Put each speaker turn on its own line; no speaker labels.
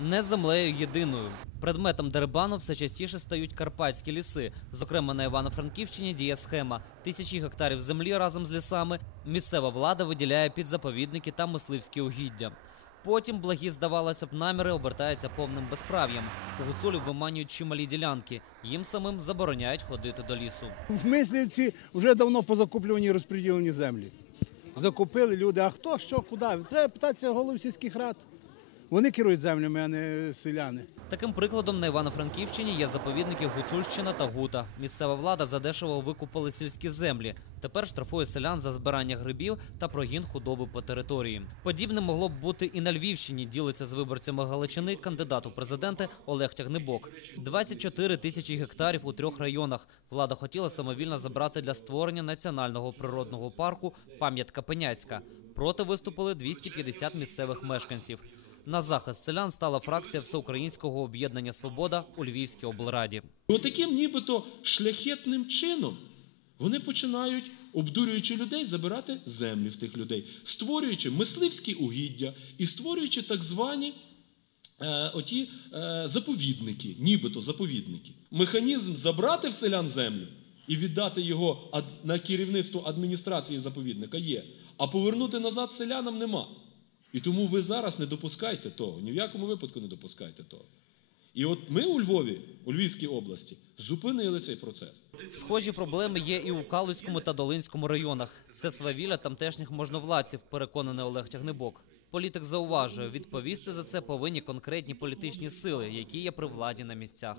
Не землею єдиною предметом дербану все частіше стають карпатські ліси. Зокрема, на Івано-Франківщині діє схема. Тисячі гектарів землі разом з лісами. Місцева влада виділяє під заповідники та мисливські угіддя. Потім благі, здавалося б, наміри обертаються повним безправ'ям. У гуцулів виманюють чималі ділянки. Їм самим забороняють ходити до лісу.
В мислівці вже давно позакуплювані розподілені землі. Закупили люди. А хто що, куди? Треба питатися голів сільських рад. Вони керують землями, а не селяни.
Таким прикладом на Івано-Франківщині є заповідники Гуцульщина та Гута. Місцева влада задешево викупили сільські землі. Тепер штрафує селян за збирання грибів та прогін худоби по території. Подібне могло б бути і на Львівщині. Ділиться з виборцями Галичини кандидат у президенти Олег Тягнебок. 24 тисячі гектарів у трьох районах. Влада хотіла самовільно забрати для створення національного природного парку пам'ятка Пеняцька. Проти виступили 250 місцевих мешканців. На захист селян стала фракція всеукраїнського об'єднання Свобода у Львівській облраді.
Отаким, нібито шляхетним чином вони починають. Обдурюючи людей, забирати землі в тих людей, створюючи мисливські угіддя і створюючи так звані е, оті е, заповідники, нібито заповідники. Механізм забрати в селян землю і віддати його на керівництво адміністрації заповідника є, а повернути назад селянам нема. І тому ви зараз не допускайте того, ні в якому випадку не допускайте того. І от ми у Львові, у Львівській області, зупинили цей процес.
Схожі проблеми є і у Калуському та Долинському районах. Це свавілля тамтешніх можновладців, переконаний Олег Тягнебок. Політик зауважує, відповісти за це повинні конкретні політичні сили, які є при владі на місцях.